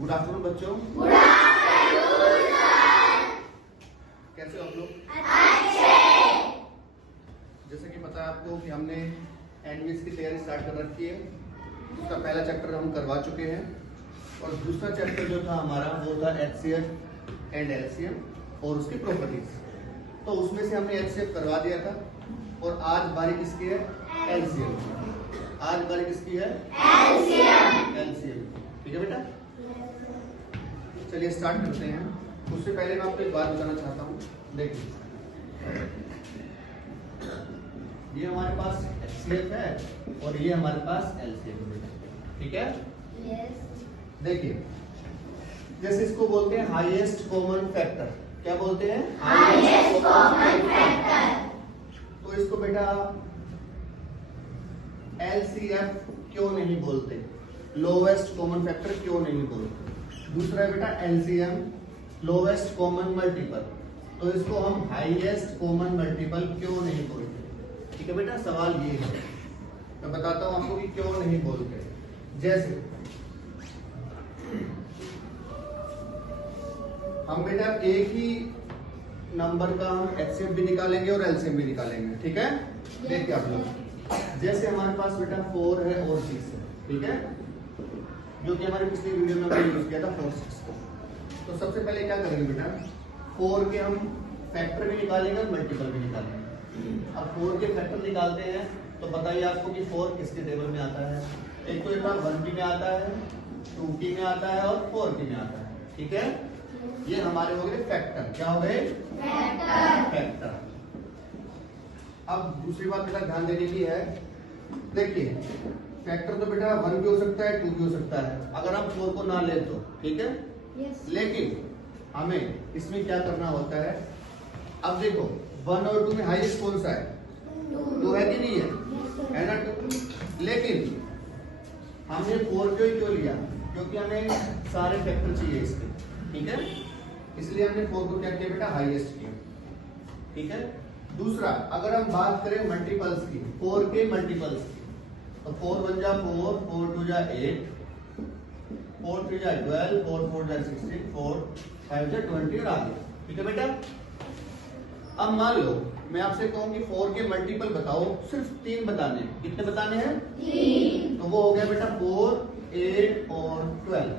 Good afternoon बच्चों। Good afternoon sir. कैसे हो आप लोग? अच्छे। जैसे कि पता है आपको कि हमने एनवीएस की तैयारी स्टार्ट कर रखी है। उसका पहला चैप्टर हम करवा चुके हैं और दूसरा चैप्टर जो था हमारा वो था एचसीएफ एंड एलसीएम और उसकी प्रॉपर्टीज। तो उसमें से हमने एचसीएफ करवा दिया था और आज बारी किसकी है? एलसीएम। आज बारी किसकी है? एलसीएम। एलसीएम। ठीक है बेटा, चलिए स्टार्ट करते हैं। उससे पहले मैं आपको एक बात बताना चाहता हूँ। देखिए, ये हमारे पास एचसीएफ है और ये हमारे पास एलसीएम है। ठीक है? यस। देखिए, जैसे इसको बोलते हैं हाईएस्ट कॉमन फैक्टर। क्या बोलते हैं? Highest common factor. तो इसको बेटा एलसीएफ क्यों नहीं बोलते? लोवेस्ट कॉमन फैक्टर क्यों नहीं बोलते? दूसरा है बेटा एलसीएम, लोवेस्ट कॉमन मल्टीपल। तो इसको हम हाईएस्ट कॉमन मल्टीपल क्यों नहीं बोलते? ठीक है बेटा, सवाल ये है। मैं बताता हूं आपको कि क्यों नहीं बोलते। जैसे हम बेटा एक ही नंबर का हम एचसीएफ भी निकालेंगे और एलसीएम भी निकालेंगे। ठीक है? देखिए आप लोग, जैसे हमारे पास बेटा 4 है और 6 है। ठीक है, जो कि हमारे पिछली वीडियो में हमने यूज किया था 4 6 को। तो सबसे पहले क्या करेंगे बेटा, 4 के हम फैक्टर भी निकालेंगे और मल्टीपल भी निकालेंगे। अब 4 के फैक्टर निकालते हैं तो बताइए आपको कि 4 किसके टेबल में आता है? एक तो बेटा 1 में आता है, 2 में आता है और 4 में आता है। ठीक है, ये हमारे हो गए फैक्टर। क्या हो गए? फैक्टर। अब दूसरी बात बेटा ध्यान देने की है। देखिए, फैक्टर तो बेटा 1 भी हो सकता है, 2 भी हो सकता है, अगर हम 4 को ना ले तो। ठीक है? यस। लेकिन हमें इसमें क्या करना होता है? अब देखो 1 और 2 में हाईएस्ट कौन सा है? 2 है कि नहीं है ना? 2। लेकिन हमने 4 क्यों लिया? क्योंकि हमें सारे फैक्टर चाहिए इसके। ठीक है, इसलिए हमने 4 को क्या किया बेटा? हाईएस्ट किया। ठीक है, दूसरा अगर हम बात करें मल्टीपल्स की, 4 के मल्टीपल्स की, तो 4 1 जा 4, 4 2 जा 8, 4 3 जा 12, 4 4 जा 16, 4 5 जा 20 और आगे। ठीक है बेटा, अब मान लो मैं आपसे कहूं कि 4 के मल्टीपल बताओ, सिर्फ 3 बताने हैं। कितने बताने हैं? 3। तो वो हो गया बेटा 4 8 और 12।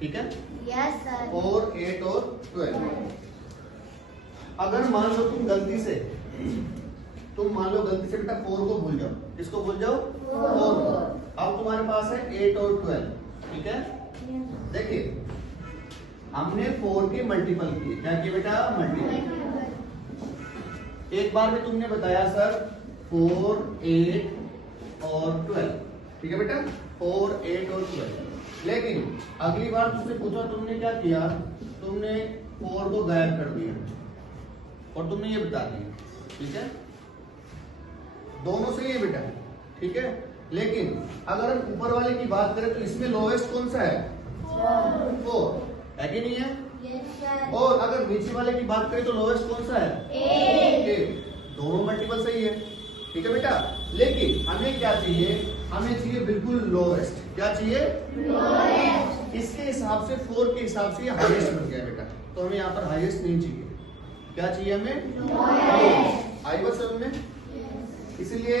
ठीक है? Yes sir. 4 8 और 12। अगर मान लो तुम गलती से बेटा 4 को भूल जाओ। किसको भूल जाओ? 4 को। अब तुम्हारे पास है 8 और 12। ठीक है, देखिए हमने 4 के मल्टीपल किए। क्या किए बेटा? मल्टीपल। एक बार में तुमने बताया सर 4 8 और 12। ठीक है बेटा, 4 8 और 12। लेकिन अगली बार तुमसे पूछा, तुमने क्या किया? तुमने 4 को गायब कर दिया और तुमने ये बता दिया। ठीक है, दोनों सही है बेटा। ठीक है, लेकिन अगर हम ऊपर वाले की बात करें तो इसमें लोवेस्ट कौन सा है? 4 है कि नहीं है? Yes sir. और अगर नीचे वाले की बात करें तो लोवेस्ट कौन सा है? 8। दोनों मल्टीपल सही है। ठीक है बेटा, लेकिन हमें क्या चाहिए? हमें चाहिए बिल्कुल लोवेस्ट। क्या चाहिए? लोवेस्ट। इसके हिसाब से 4 के हिसाब से ये हाईएस्ट बन गया बेटा, तो हमें यहाँ पर हाईएस्ट नहीं चाहिए। क्या चाहिए हमें? लोवेस्ट। आई बात समझ में? इसलिए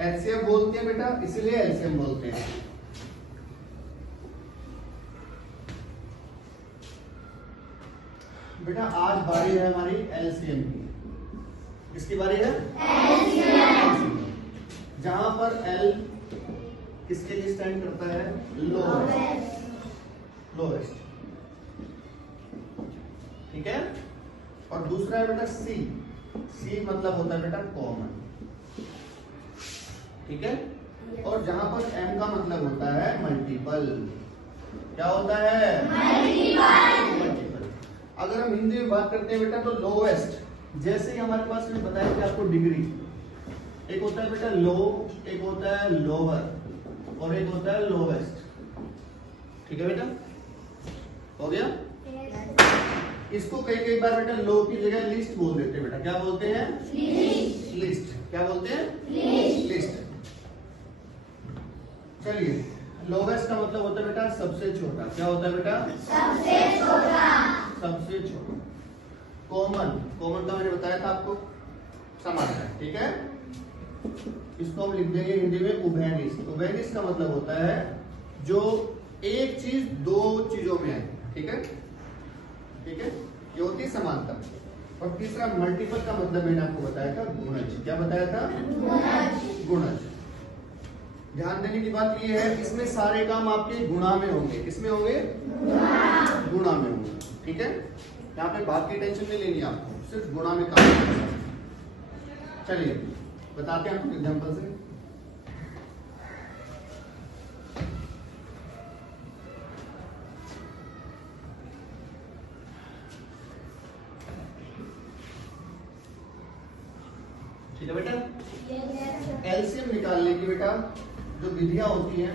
एचसीएफ बोलते हैं बेटा, इसलिए एलसीएम बोलते हैं। बेटा आज बारी है हमारी एलसीएम की। किसकी बारी है? एलसीएम। जहां पर एल किसके लिए स्टैंड करता है? लोवेस्ट। ठीक है, और दूसरा है बेटा सी। सी मतलब होता है बेटा कॉमन। ठीक है, और जहां पर एम का मतलब होता है मल्टीपल। क्या होता है? मल्टीपल। अगर हम हिंदी में बात करते हैं बेटा तो लोवेस्ट, जैसे ही हमारे पास में बताया कि आपको डिग्री, एक होता है बेटा लो, एक होता है लोअर और एक होता है लोवेस्ट। ठीक है बेटा, हो गया? इसको कई बार बेटा लो की जगह लिस्ट बोल देते हैं बेटा। क्या बोलते हैं? लिस्ट। क्या बोलते हैं? लिस्ट। चलिए लोवेस्ट का मतलब होता है बेटा सबसे छोटा। क्या होता है बेटा? सबसे छोटा। सबसे छोटा। कॉमन, कॉमन का मैंने बताया था आपको, समान है, ठीक है। इसको हम लिख देंगे हिंदी में उभयनिष्ठ। उभयनिष्ठ का मतलब होता है जो एक चीज दो चीजों में है, ठीक है, ठीक है, ये होती है समानता। और तीसरा मल्टीपल का मतलब मैंने आपको बताया था गुणज। क्या बताया था? गुणज। ध्यान देने की बात ये है, इसमें सारे काम आपके गुणा में होंगे। किसमें होंगे? गुणा में होंगे, ठीक है। यहाँ पे बात की टेंशन नहीं लेनी आपको, सिर्फ गुणा में काम करना है। चलिए बताते हैं आपको एग्जाम्पल से। ठीक है बेटा, Yes, sir. एलसीएम निकालने की बेटा जो विधियां होती हैं